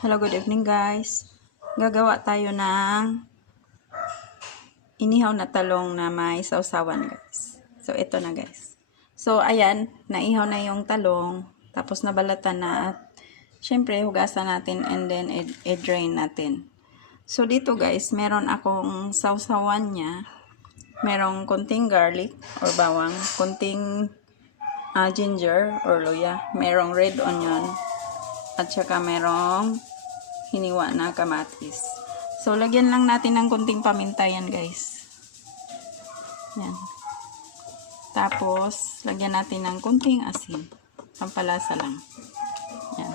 Hello, good evening guys. Gagawa tayo ng inihaw na talong na may sausawan guys. So, ito na guys. So, ayan, naihaw na yung talong. Tapos nabalatan na at syempre hugasan natin and then i-drain natin. So, dito guys, meron akong sausawan niya. Merong konting garlic or bawang, konting ginger or luya. Merong red onion. At saka merong hiniwa na kamatis. So, lagyan lang natin ng kunting paminta yan, guys. Yan. Tapos, lagyan natin ng kunting asin. Pampalasa lang. Yan.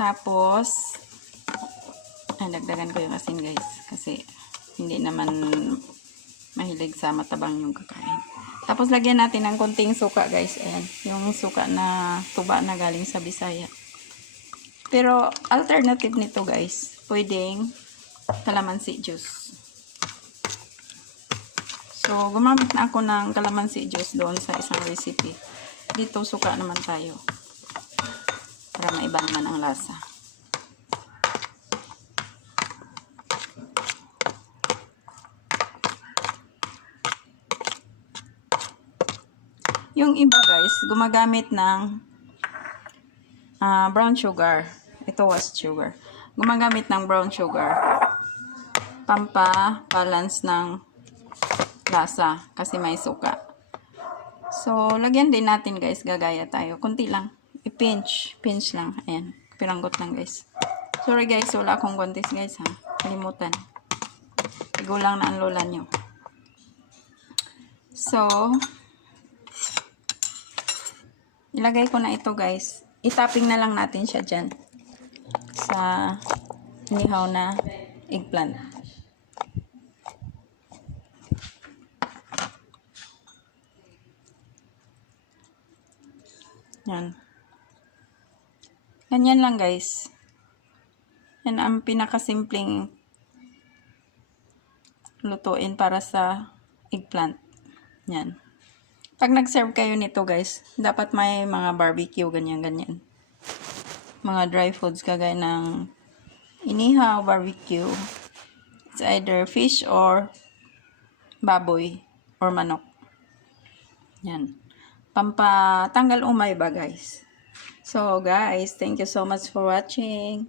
Tapos, dagdagan ko yung asin, guys. Kasi, hindi naman mahilig sa matabang yung kakain. Tapos, lagyan natin ng kunting suka, guys. Ayan. Yung suka na tuba na galing sa Bisaya. Pero, alternative nito guys, pwedeng calamansi juice. So, gumamit na ako ng calamansi juice doon sa isang recipe. Dito, suka naman tayo. Para maiba naman ang lasa. Yung iba guys, gumagamit ng brown sugar. Ito was sugar. Gumagamit ng brown sugar. Pampa-balance ng lasa. Kasi may suka. So, lagyan din natin guys. Gagaya tayo. Kunti lang. I-pinch. Pinch lang. Ayan. Piranggot lang guys. Sorry guys. Wala akong kontis guys ha. Kalimutan. Igulang na ang lola nyo. So, ilagay ko na ito guys. I-topping na lang natin siya dyan sa inihaw na eggplant. Yan. Ganyan lang guys. Yan ang pinakasimpleng lutuin para sa eggplant. Yan. Pag nag-serve kayo nito guys, dapat may mga barbecue, ganyan-ganyan. Mga dry foods kagaya ng inihaw, barbecue. It's either fish or baboy or manok. Yan. Pampatanggal umay ba guys? So guys, thank you so much for watching.